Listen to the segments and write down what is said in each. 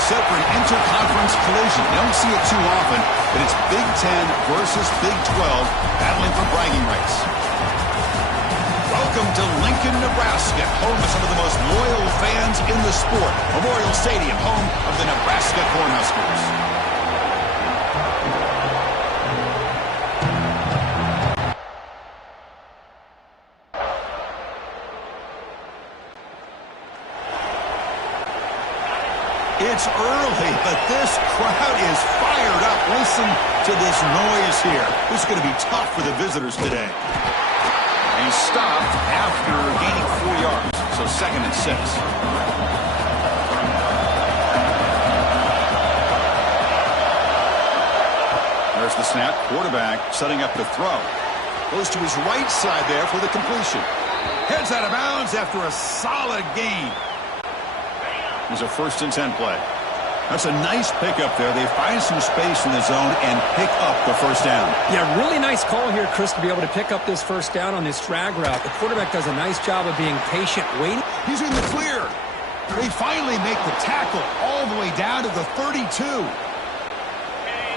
are set for an interconference collision. You don't see it too often, but it's Big Ten versus Big 12 battling for bragging rights. Welcome to Lincoln, Nebraska, home of some of the most loyal fans in the sport. Memorial Stadium, home of the Nebraska Cornhuskers. It's early, but this crowd is fired up. Listen to this noise here. This is going to be tough for the visitors today. And he stopped after gaining 4 yards, so 2nd and 6. There's the snap. Quarterback setting up the throw. Goes to his right side there for the completion. Heads out of bounds after a solid gain. It was a 1st and 10 play. That's a nice pickup there. They find some space in the zone and pick up the 1st down. Yeah, really nice call here, Chris, to be able to pick up this 1st down on this drag route. The quarterback does a nice job of being patient, waiting. He's in the clear. They finally make the tackle all the way down to the 32.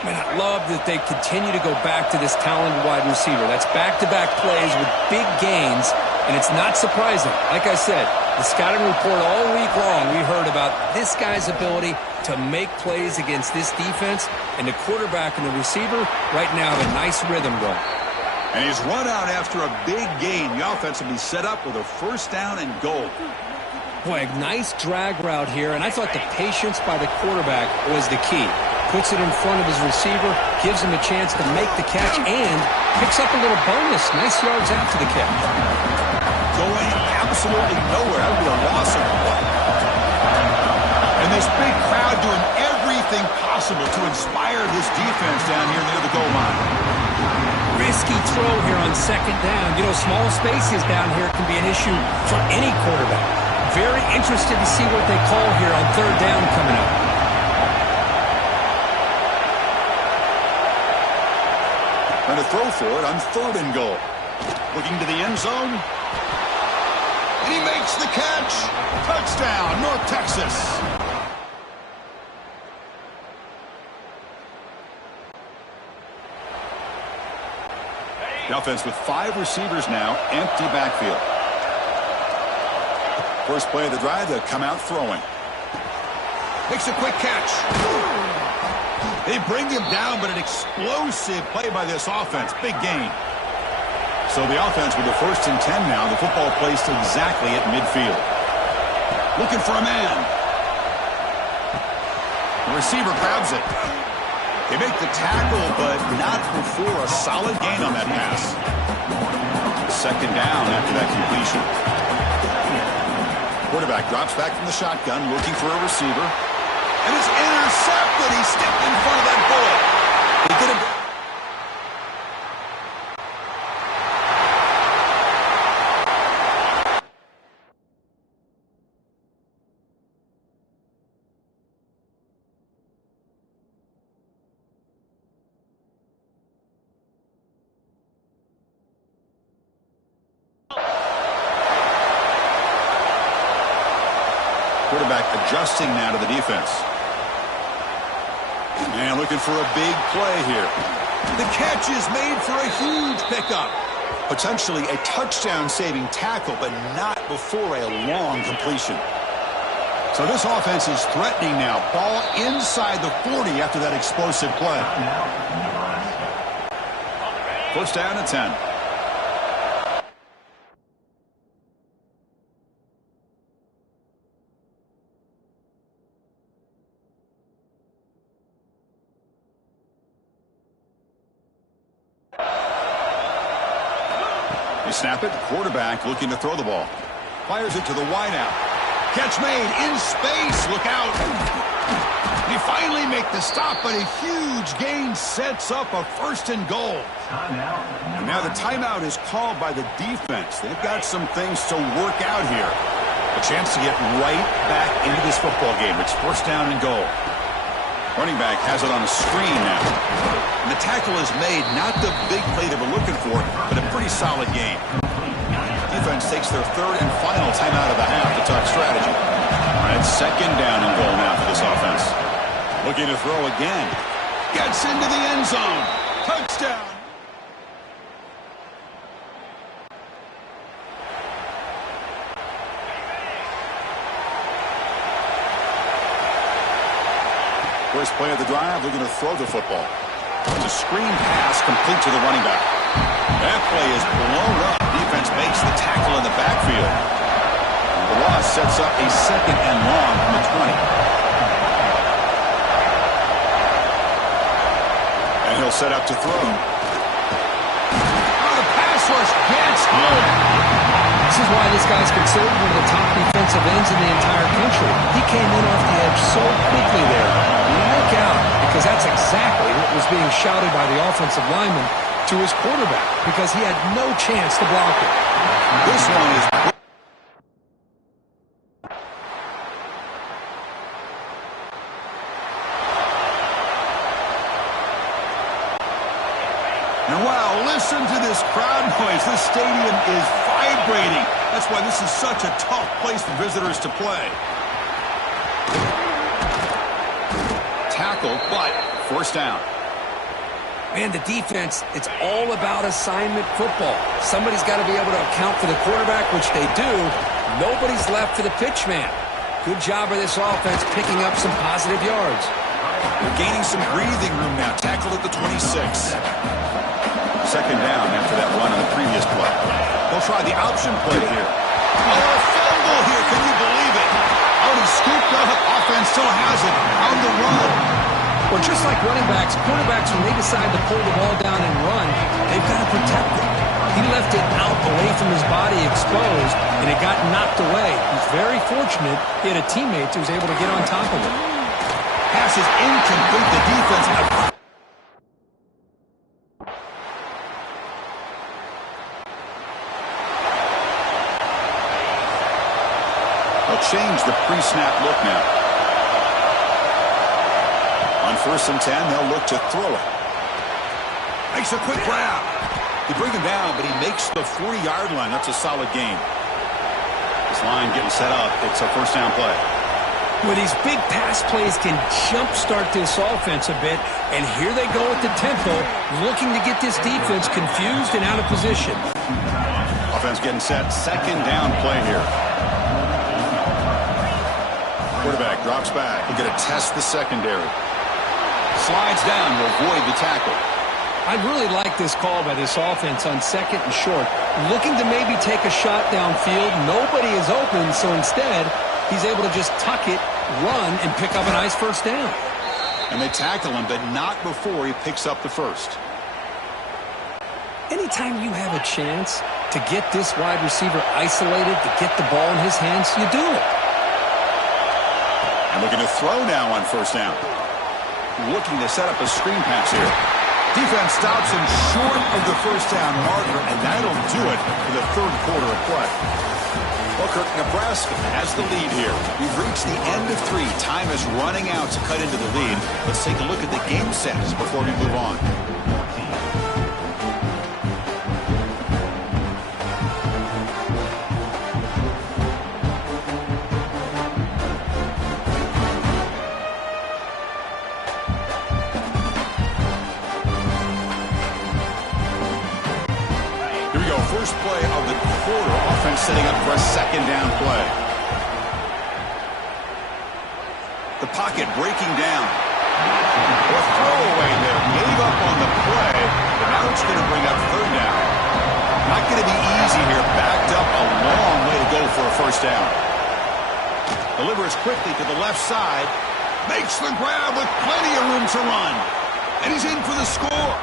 Man, I love that they continue to go back to this talented wide receiver. That's back-to-back plays with big gains, and it's not surprising. Like I said, the scouting report all week long, we heard about this guy's ability to make plays against this defense, and the quarterback and the receiver right now have a nice rhythm going. And he's run out after a big gain. The offense will be set up with a 1st down and goal. Boy, a nice drag route here, and I thought the patience by the quarterback was the key. Puts it in front of his receiver, gives him a chance to make the catch, and picks up a little bonus. Nice yards after the catch. Going absolutely nowhere. That would be a loss of one. And this big crowd doing everything possible to inspire this defense down here near the goal line. Risky throw here on 2nd down. You know, small spaces down here can be an issue for any quarterback. Very interested to see what they call here on 3rd down coming up. And to throw for it on 3rd and goal. Looking to the end zone. And he makes the catch. Touchdown, North Texas. The offense with 5 receivers now, empty backfield. First play of the drive, they'll come out throwing. Makes a quick catch. They bring him down, but an explosive play by this offense. Big gain. So the offense with the 1st and 10 now. The football placed exactly at midfield. Looking for a man. The receiver grabs it. They make the tackle, but not before a solid gain on that pass. 2nd down after that completion. Quarterback drops back from the shotgun, looking for a receiver. And it's intercepted. He stepped in front of that bullet. He could have... Quarterback adjusting now to the defense. And looking for a big play here. The catch is made for a huge pickup. Potentially a touchdown-saving tackle, but not before a long completion. So this offense is threatening now. Ball inside the 40 after that explosive play. 1st down and 10. Snap it. Quarterback looking to throw the ball. Fires it to the wideout. Catch made in space. Look out. They finally make the stop, but a huge gain sets up a 1st and goal. And now the timeout is called by the defense. They've got some things to work out here. A chance to get right back into this football game. It's 1st down and goal. Running back has it on a screen now. And the tackle is made, not the big play they were looking for, but a pretty solid game. Defense takes their 3rd and final timeout of the half to talk strategy. It's second down and goal now for this offense. Looking to throw again. Gets into the end zone. Touchdown. First play of the drive, looking to throw the football. It's a screen pass complete to the running back. That play is blown up. Defense makes the tackle in the backfield. The loss sets up a second and long from the 20. And he'll set up to throw. Oh, the pass rush gets home. This is why this guy's considered one of the top defensive ends in the entire country. He came in off the edge so quickly there. Look out, because that's exactly what was being shouted by the offensive lineman to his quarterback, because he had no chance to block it. This one is... And wow, listen to this crowd noise. This stadium is vibrating. That's why this is such a tough place for visitors to play. Tackle, but first down. Man, the defense, it's all about assignment football. Somebody's got to be able to account for the quarterback, which they do. Nobody's left for the pitch man. Good job of this offense picking up some positive yards. They're gaining some breathing room now. Tackle at the 26. Second down after that run on the previous play. They'll try the option play here. Oh, a fumble here. Can you believe it? Oh, he scooped up. Offense still has it on the run. Well, just like running backs, quarterbacks, when they decide to pull the ball down and run, they've got to protect it. He left it out away from his body exposed, and it got knocked away. He's very fortunate he had a teammate who was able to get on top of it. Pass is incomplete. The defense... They'll change the pre-snap look now. On 1st and 10, they'll look to throw it. Makes a quick grab. They bring him down, but he makes the 40-yard line. That's a solid gain. This line getting set up. It's a first down play. Well, these big pass plays can jumpstart this offense a bit, and here they go at the tempo, looking to get this defense confused and out of position. Offense getting set. Second down play here. Quarterback drops back. He's going to test the secondary. Slides down to avoid the tackle. I really like this call by this offense on second and short. Looking to maybe take a shot downfield. Nobody is open, so instead, he's able to just tuck it, run, and pick up a nice first down. And they tackle him, but not before he picks up the first. Anytime you have a chance to get this wide receiver isolated, to get the ball in his hands, you do it. And looking to throw now on first down. Looking to set up a screen pass here. Defense stops him short of the first down marker, and that'll do it for the third quarter of play. Well, Kirk, Nebraska has the lead here. We've reached the end of 3. Time is running out to cut into the lead. Let's take a look at the game sets before we move on. First play of the quarter. Offense setting up for a second down play. The pocket breaking down. A throwaway there. Gave up on the play, but now it's going to bring up third down. Not going to be easy here. Backed up a long way to go for a first down. Delivers quickly to the left side. Makes the grab with plenty of room to run. And he's in for the score.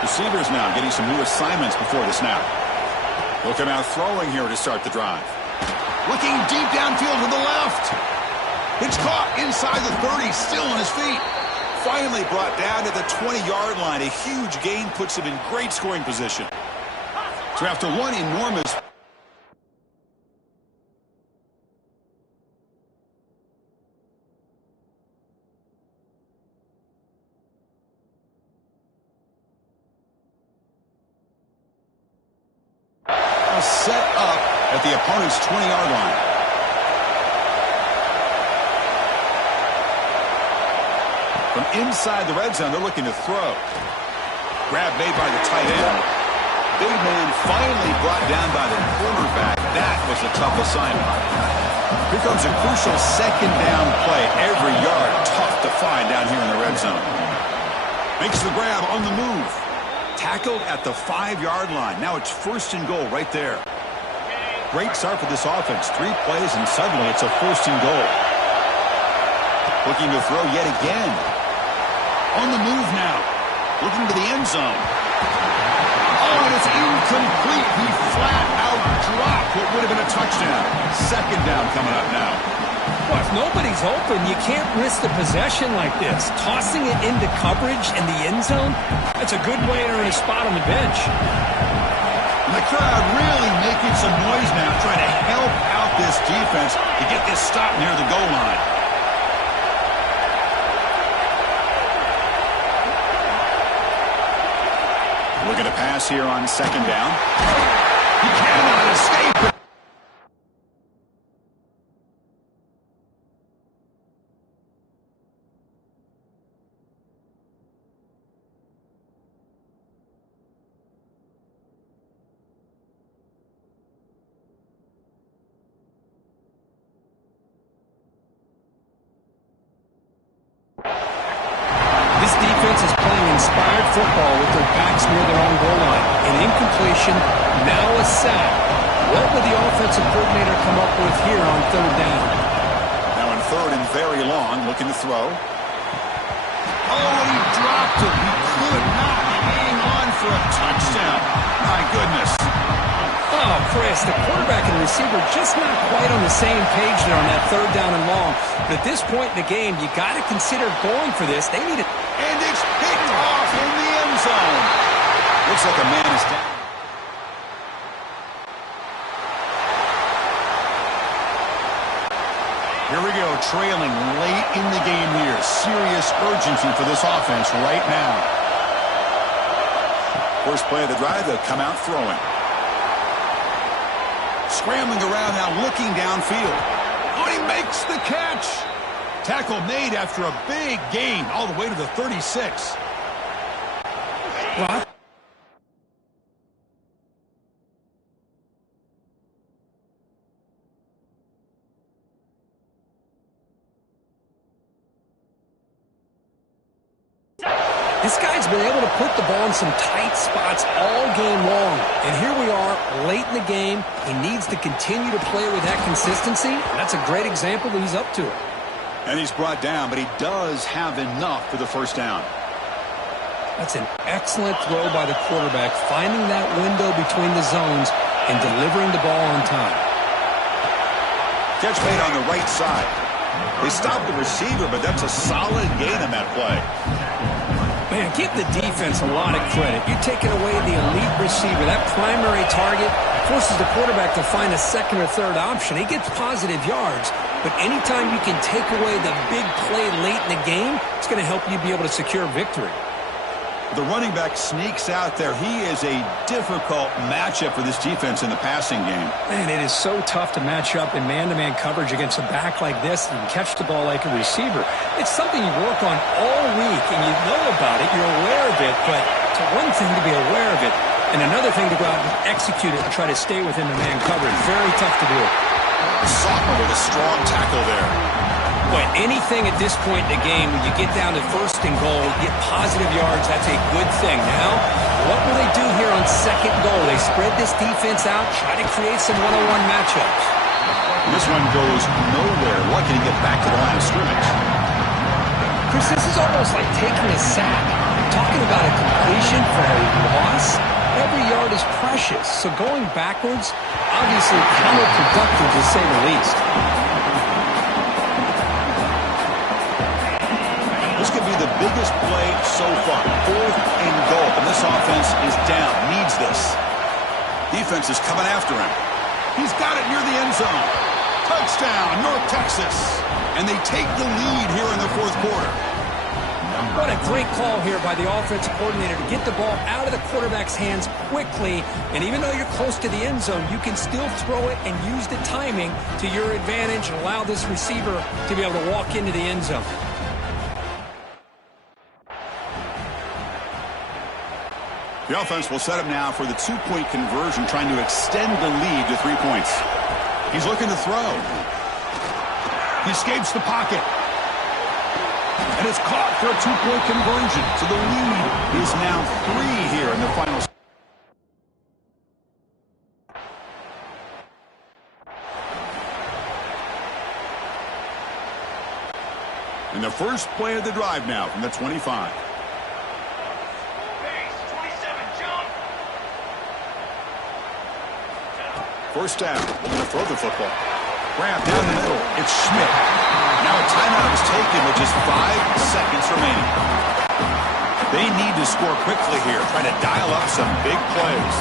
Receivers now getting some new assignments before the snap. They'll come out throwing here to start the drive. Looking deep downfield to the left. It's caught inside the 30, still on his feet. Finally brought down to the 20-yard line. A huge gain puts him in great scoring position. So after one enormous... now set up at the opponent's 20-yard line. From inside the red zone, they're looking to throw. Grab made by the tight end. Big man finally brought down by the cornerback. That was a tough assignment. Here comes a crucial second down play. Every yard tough to find down here in the red zone. Makes the grab on the move. Tackled at the 5-yard line. Now it's 1st and goal right there. Great start for this offense. 3 plays and suddenly it's a 1st and goal. Looking to throw yet again. On the move now. Looking to the end zone. Oh, and it's incomplete. He flat out dropped what would have been a touchdown. 2nd down coming up now. Well, if nobody's open, you can't risk the possession like this. Tossing it into coverage in the end zone, that's a good way to earn a spot on the bench. And the crowd really making some noise now, trying to help out this defense to get this stop near the goal line. Looking to pass here on 2nd down. He cannot escape. This defense is playing inspired football with their backs near their own goal line. An incompletion, now a sack. What would the offensive coordinator come up with here on 3rd down? Now in 3rd and very long, looking to throw. Oh, and he dropped it. He could not hang on for a touchdown. My goodness. Oh, Chris, the quarterback and the receiver just not quite on the same page there on that 3rd down and long. But at this point in the game, you got to consider going for this. They need it. And it's picked off in the end zone. Looks like a man is down. Here we go, trailing late in the game here. Serious urgency for this offense right now. First play of the drive, they'll come out throwing. Scrambling around now, looking downfield. Oh, he makes the catch. Tackle made after a big gain all the way to the 36. What? This guy's been able to put the ball in some tight spots all game long. And here we are, late in the game. He needs to continue to play with that consistency. That's a great example that he's up to it. And he's brought down, but he does have enough for the 1st down. That's an excellent throw by the quarterback, finding that window between the zones and delivering the ball on time. Catch made on the right side. They stopped the receiver, but that's a solid gain on that play. Man, give the defense a lot of credit. You're taking away the elite receiver. That primary target forces the quarterback to find a 2nd or 3rd option. He gets positive yards, but anytime you can take away the big play late in the game, it's going to help you be able to secure victory. The running back sneaks out there. He is a difficult matchup for this defense in the passing game. Man, it is so tough to match up in man-to-man coverage against a back like this and catch the ball like a receiver. It's something you work on all week, and you know about it. You're aware of it, but it's one thing to be aware of it, and another thing to go out and execute it and try to stay within the man coverage. Very tough to do. Soccer with a strong tackle there. But anything at this point in the game, when you get down to 1st and goal, get positive yards, that's a good thing. Now, what will they do here on 2nd goal? They spread this defense out, try to create some one-on-one matchups. This one goes nowhere. Lucky to get back to the line of scrimmage. Chris, this is almost like taking a sack. Talking about a completion for a loss, every yard is precious. So going backwards, obviously counterproductive to say the least. This could be the biggest play so far. 4th and goal. And this offense is down. Needs this. Defense is coming after him. He's got it near the end zone. Touchdown, North Texas. And they take the lead here in the 4th quarter. What a great call here by the offensive coordinator to get the ball out of the quarterback's hands quickly. And even though you're close to the end zone, you can still throw it and use the timing to your advantage and allow this receiver to be able to walk into the end zone. The offense will set up now for the two-point conversion, trying to extend the lead to 3 points. He's looking to throw. He escapes the pocket. And it's caught for a two-point conversion. So the lead is now 3 here in the final. And the first play of the drive now from the 25. First down. Going to throw the football. Grab down the middle. It's Schmidt. Now a timeout is taken with just 5 seconds remaining. They need to score quickly here, trying to dial up some big plays.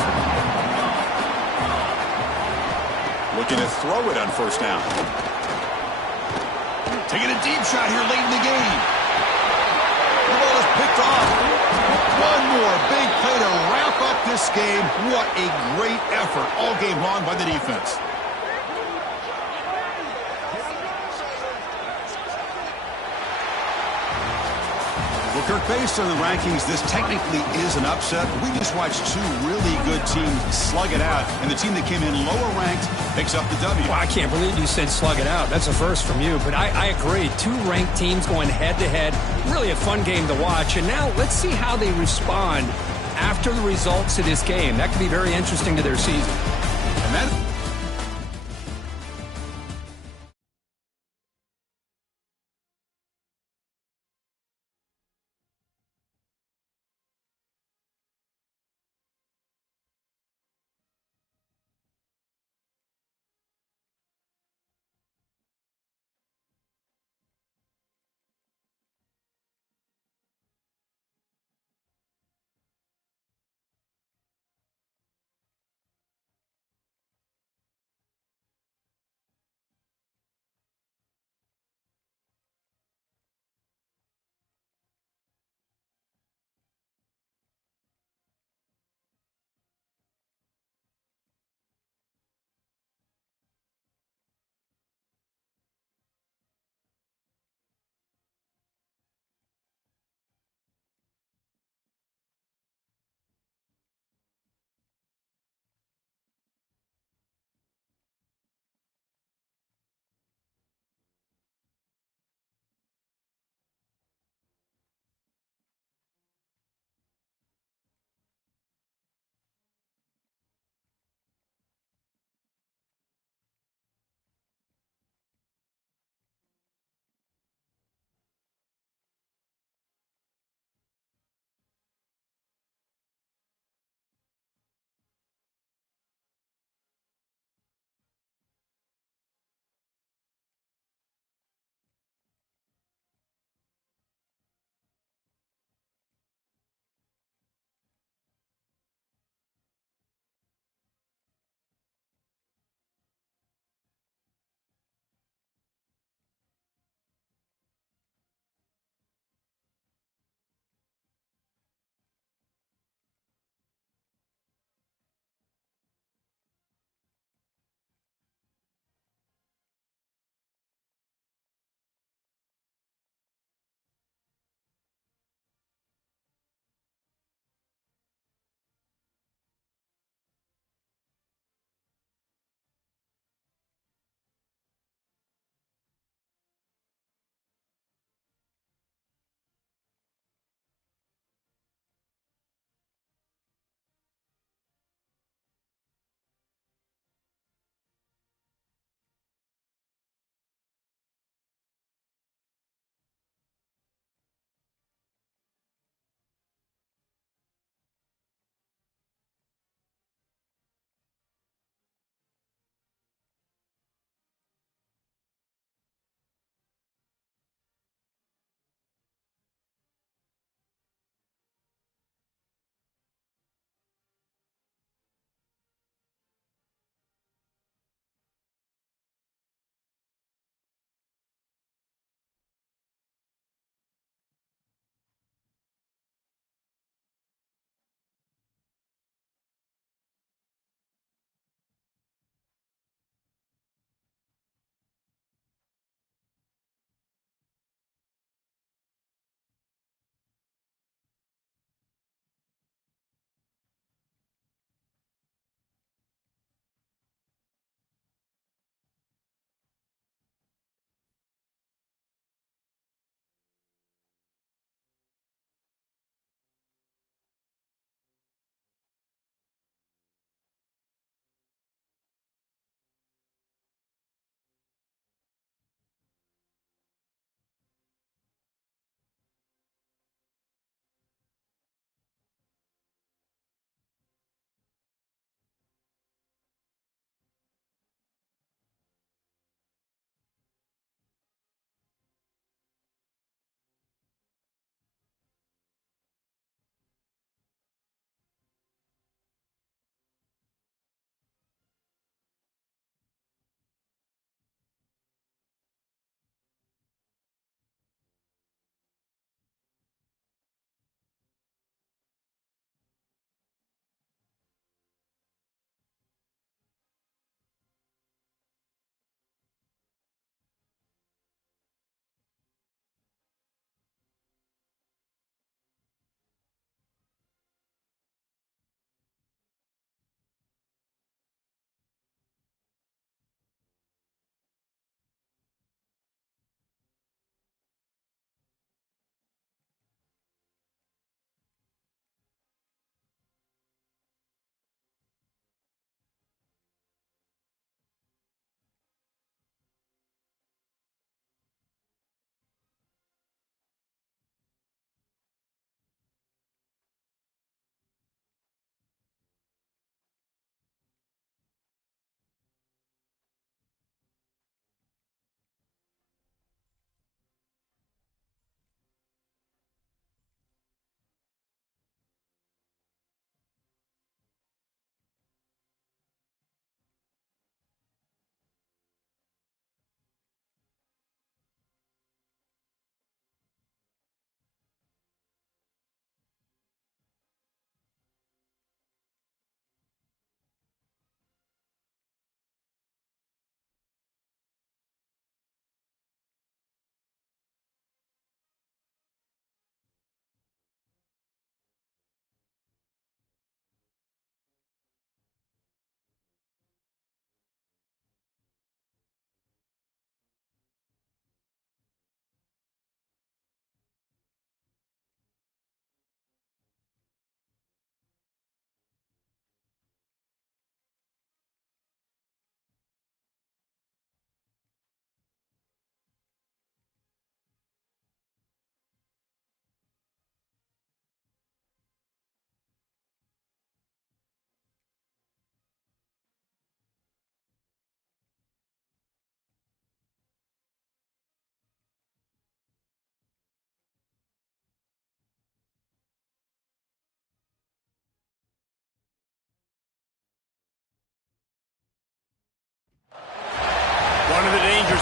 Looking to throw it on first down. Taking a deep shot here late in the game. The ball is picked off. One more big play to wrap up this game. What a great effort all game long by the defense. Well, Kirk, based on the rankings, this technically is an upset. We just watched 2 really good teams slug it out, and the team that came in lower ranked picks up the W. Well, I can't believe you said slug it out. That's a first from you, but I agree. 2 ranked teams going head-to-head. Really a fun game to watch. And now let's see how they respond after the results of this game. That could be very interesting to their season. And that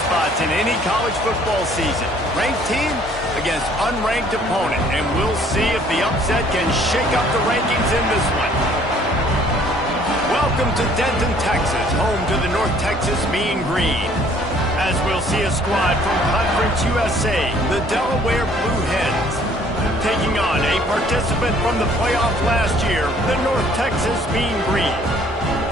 spots in any college football season. Ranked team against unranked opponent, and we'll see if the upset can shake up the rankings in this one. Welcome to Denton, Texas, home to the North Texas Mean Green. As we'll see a squad from Conference USA, the Delaware Blue Hens, taking on a participant from the playoff last year, the North Texas Mean Green.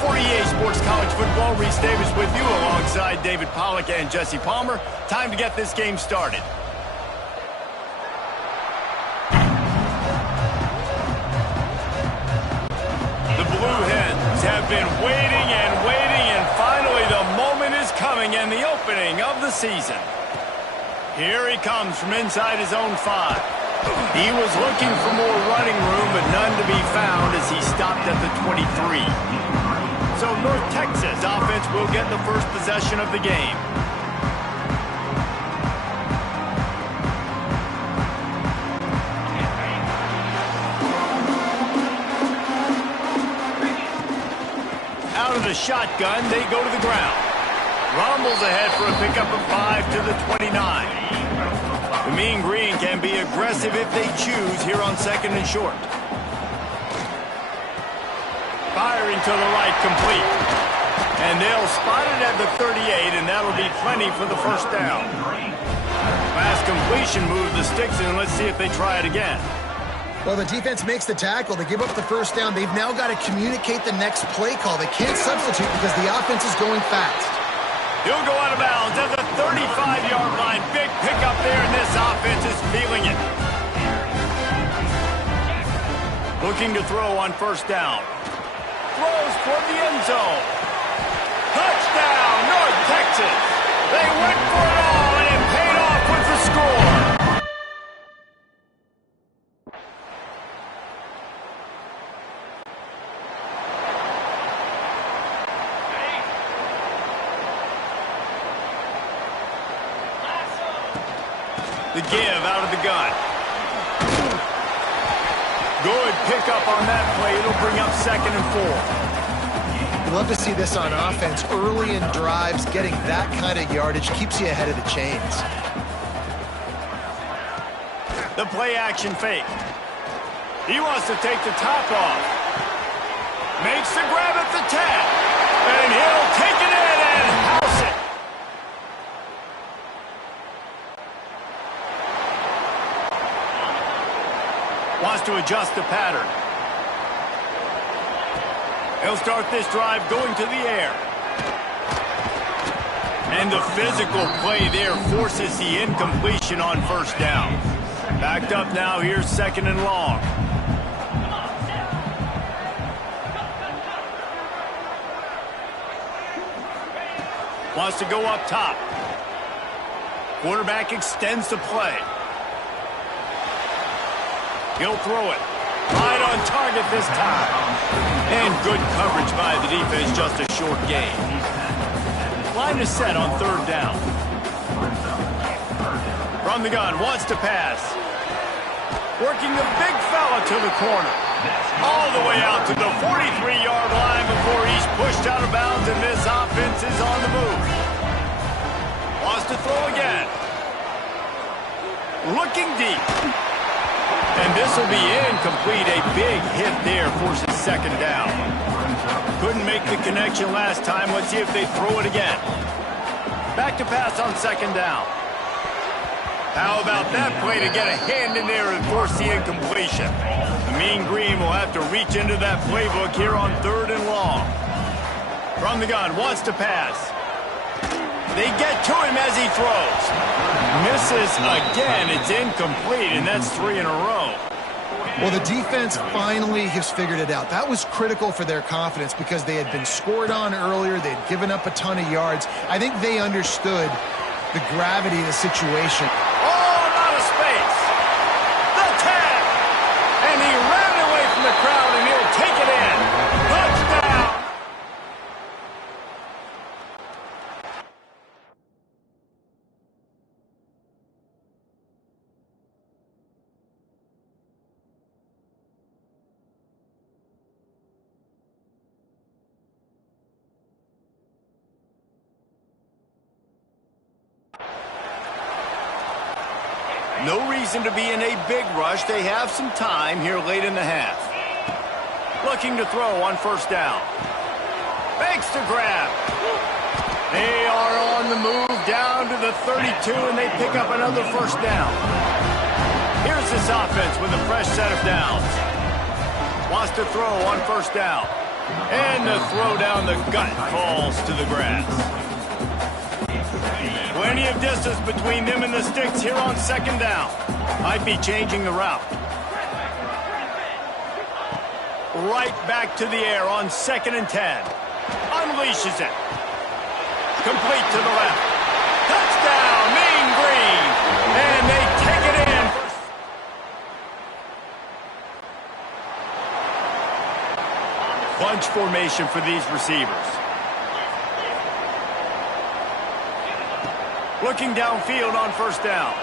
For EA Sports College Football, Reese Davis with you alongside David Pollack and Jesse Palmer. Time to get this game started. The Blue Hens have been waiting and finally the moment is coming and the opening of the season. Here he comes from inside his own 5. He was looking for more running room, but none to be found as he stopped at the 23. So North Texas offense will get the first possession of the game. Out of the shotgun, they go to the ground. Rumbles ahead for a pickup of 5 to the 29. The Mean Green can be aggressive if they choose here on 2nd and short. Firing to the right, complete. And they'll spot it at the 38, and that'll be plenty for the first down. Fast completion moved the sticks, and let's see if they try it again. Well, the defense makes the tackle. They give up the first down. They've now got to communicate the next play call. They can't substitute because the offense is going fast. He'll go out of bounds at the 35-yard line. Big pickup there, and this offense is feeling it. Looking to throw on first down. Throws toward the end zone. Touchdown, North Texas. They went for it all, and it paid off with the score. The give out of the gun. Good pickup on that play. It'll bring up 2nd and 4. You love to see this on offense. Early in drives, getting that kind of yardage keeps you ahead of the chains. The play action fake. He wants to take the top off. Makes the grab at the 10. And he'll take it in and house it. Wants to adjust the pattern. He'll start this drive going to the air. And the physical play there forces the incompletion on first down. Backed up now, here's 2nd and long. Wants to go up top. Quarterback extends the play. He'll throw it. Right on target this time. And good coverage by the defense, just a short gain. Line is set on 3rd down. From the gun, wants to pass. Working the big fella to the corner. All the way out to the 43-yard line before he's pushed out of bounds, and this offense is on the move. Wants to throw again. Looking deep. And this will be incomplete. A big hit there forces 2nd down. Couldn't make the connection last time. Let's see if they throw it again. Back to pass on 2nd down. How about that play to get a hand in there and force the incompletion? The Mean Green will have to reach into that playbook here on 3rd and long. From the gun, wants to pass. They get to him as he throws. Misses again. It's incomplete, and that's 3 in a row. Well, the defense finally has figured it out. That was critical for their confidence because they had been scored on earlier. They had given up a ton of yards. I think they understood the gravity of the situation. Oh, out of space. The 10. And he ran away from the crowd, and he'll take it in. Touchdown. No reason to be in a big rush. They have some time here late in the half. Looking to throw on first down. Fakes to grab. They are on the move down to the 32, and they pick up another first down. Here's this offense with a fresh set of downs. Wants to throw on first down. And the throw down the gut falls to the grass. Plenty of distance between them and the sticks here on second down. Might be changing the route. Right back to the air on 2nd and 10. Unleashes it. Complete to the left. Touchdown, Mean Green. And they take it in. Bunch formation for these receivers. Looking downfield on first down.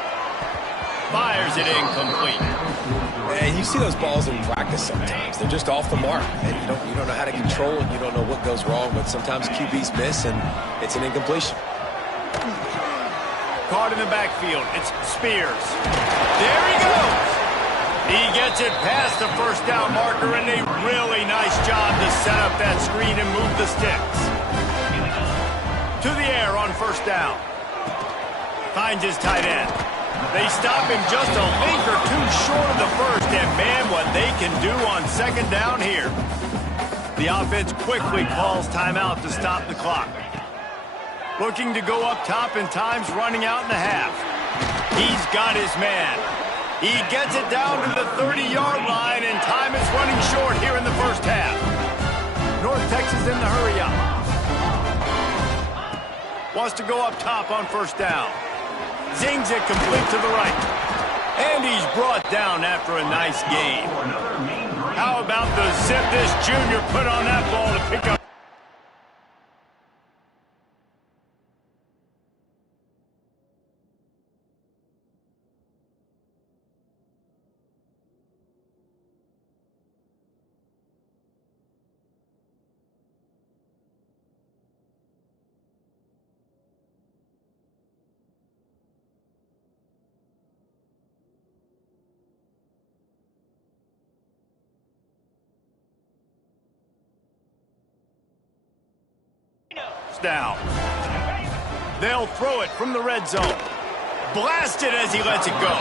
Fires it incomplete. And you see those balls in practice sometimes. They're just off the mark. And you don't know how to control it. You don't know what goes wrong. But sometimes QBs miss, and it's an incompletion. Caught in the backfield. It's Spears. There he goes. He gets it past the first down marker, and a really nice job to set up that screen and move the sticks. To the air on first down. Finds his tight end. They stop him just a link or two short of the first, and man, what they can do on second down here. The offense quickly calls timeout to stop the clock. Looking to go up top, and time's running out in the half. He's got his man. He gets it down to the 30-yard line, and time is running short here in the first half. North Texas in the hurry-up. Wants to go up top on first down. Zings it complete to the right. And he's brought down after a nice gain. How about the zip this junior put on that ball to pick up? Down. They'll throw it from the red zone. Blasted as he lets it go.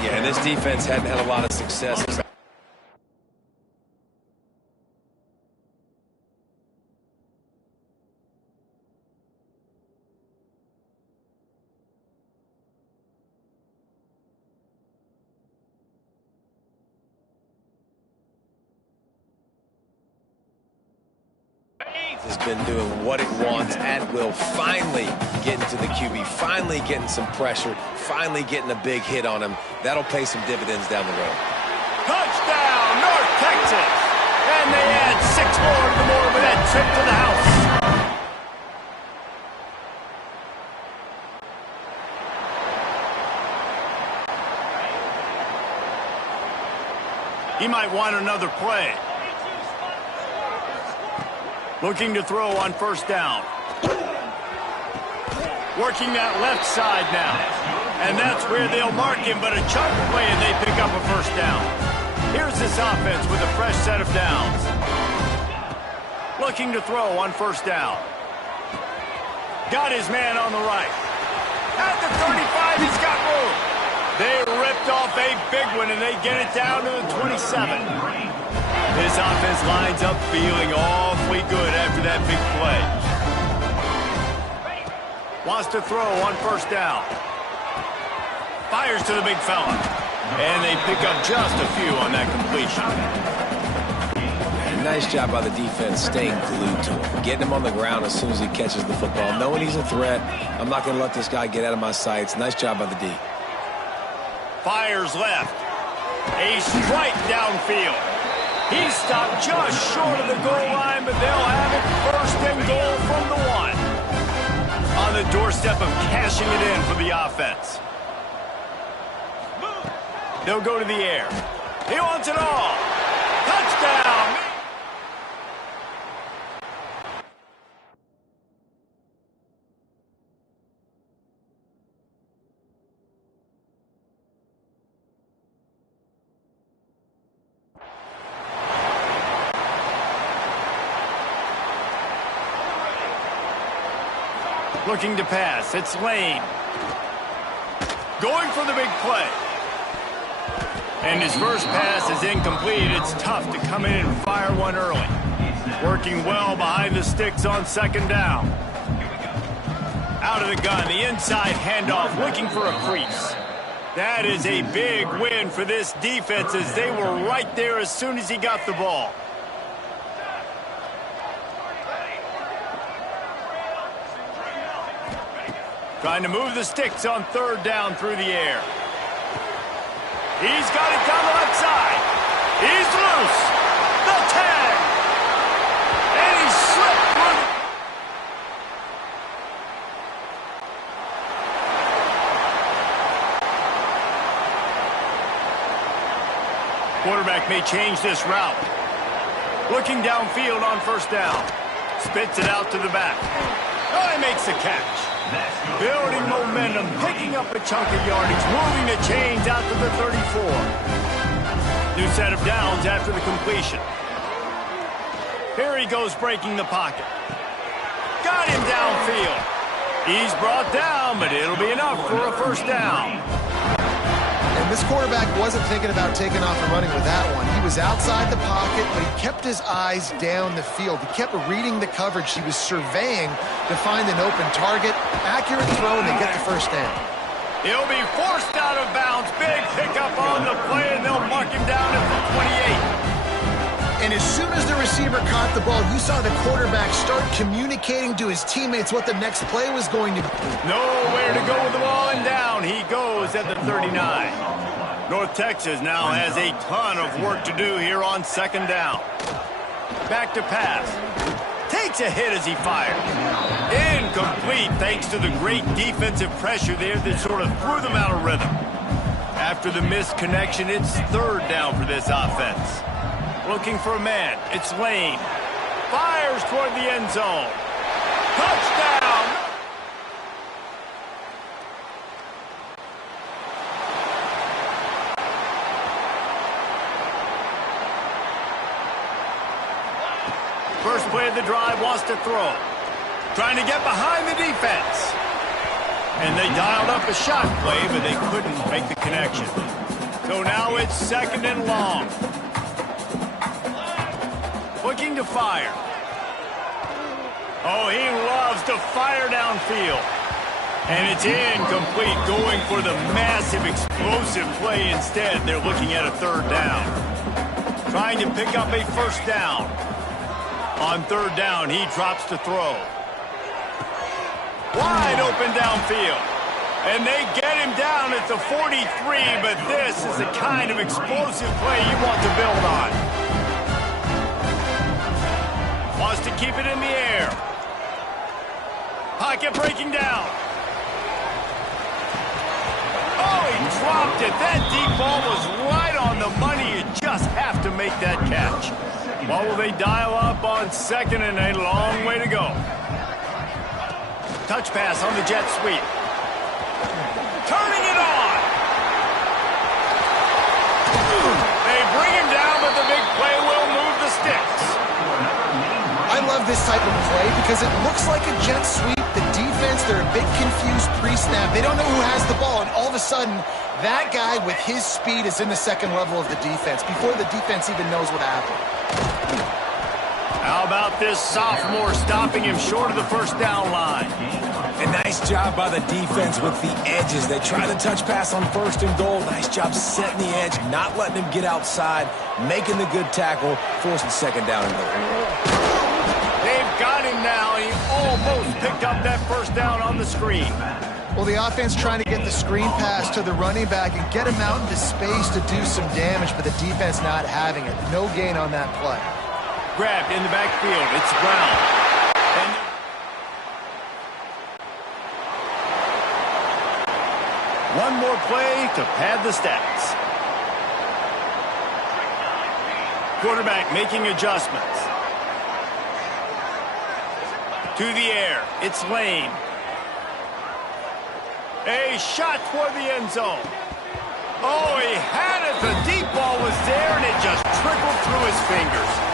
Yeah, and this defense hadn't had a lot of success. Has been doing what it wants at will, finally getting to the QB, finally getting some pressure, finally getting a big hit on him. That'll pay some dividends down the road. Touchdown, North Texas! And they add 6 more to the board with that trip to the house. He might want another play. Looking to throw on first down. Working that left side now. And that's where they'll mark him, but a chunk play and they pick up a first down. Here's this offense with a fresh set of downs. Looking to throw on first down. Got his man on the right. At the 35, he's got room. They ripped off a big one, and they get it down to the 27. This offense lines up feeling awfully good after that big play. Wants to throw on first down. Fires to the big fella. And they pick up just a few on that completion. Nice job by the defense staying glued to him. Getting him on the ground as soon as he catches the football. Knowing he's a threat. I'm not going to let this guy get out of my sights. Nice job by the D. Fires left. A strike downfield. He stopped just short of the goal line, but they'll have it first and goal from the 1. On the doorstep of cashing it in for the offense. They'll go to the air. He wants it all. Touchdown! Looking to pass. It's Lane. Going for the big play. And his first pass is incomplete. It's tough to come in and fire one early. Working well behind the sticks on second down. Out of the gun, the inside handoff, looking for a crease. That is a big win for this defense as they were right there as soon as he got the ball. Trying to move the sticks on third down through the air. He's got it down the left side. He's loose. The tag. And he slipped through. Quarterback may change this route. Looking downfield on first down. Spits it out to the back. Oh, he makes the catch. Building momentum, picking up a chunk of yardage, moving the chains out to the 34. New set of downs after the completion. Here he goes breaking the pocket. Got him downfield. He's brought down, but it'll be enough for a first down. And this quarterback wasn't thinking about taking off and running with that one. He was outside the pocket, but he kept his eyes down the field. He kept reading the coverage. He was surveying to find an open target. Accurate throw, and they get the first down. He'll be forced out of bounds. Big pickup on the play, and they'll mark him down at the 28. And as soon as the receiver caught the ball, you saw the quarterback start communicating to his teammates what the next play was going to be. Nowhere to go with the ball, and down he goes at the 39. North Texas now has a ton of work to do here on second down. Back to pass. Takes a hit as he fires. Incomplete thanks to the great defensive pressure there that sort of threw them out of rhythm. After the missed connection, it's third down for this offense. Looking for a man. It's Lane. Fires toward the end zone. Touchdown! First play of the drive, wants to throw. Trying to get behind the defense. And they dialed up a shot play, but they couldn't make the connection. So now it's second and long. Looking to fire. Oh, he loves to fire downfield. And it's incomplete, going for the massive explosive play instead. They're looking at a third down. Trying to pick up a first down. On third down, he drops to throw. Wide open downfield. And they get him down at the 43, but this is the kind of explosive play you want to build on. Wants to keep it in the air. Pocket breaking down. Oh, he dropped it. That deep ball was right on the money. You just have to make that catch. What will they dial up on second and a long way to go? Touch pass on the jet sweep. Turning it on. They bring him down, but the big play will move the sticks. I love this type of play because it looks like a jet sweep. The defense, they're a bit confused pre-snap. They don't know who has the ball, and all of a sudden, that guy with his speed is in the second level of the defense before the defense even knows what happened. How about this sophomore stopping him short of the first down line? A nice job by the defense with the edges. They try the touch pass on first and goal. Nice job setting the edge, not letting him get outside, making the good tackle, forcing second down and goal. They've got him now. He almost picked up that first down on the screen. Well, the offense trying to get the screen pass to the running back and get him out into space to do some damage, but the defense not having it. No gain on that play. Grabbed in the backfield. It's Brown. One more play to pad the stats. Quarterback making adjustments. To the air. It's Lane. A shot toward the end zone. Oh, he had it. The deep ball was there, and it just trickled through his fingers.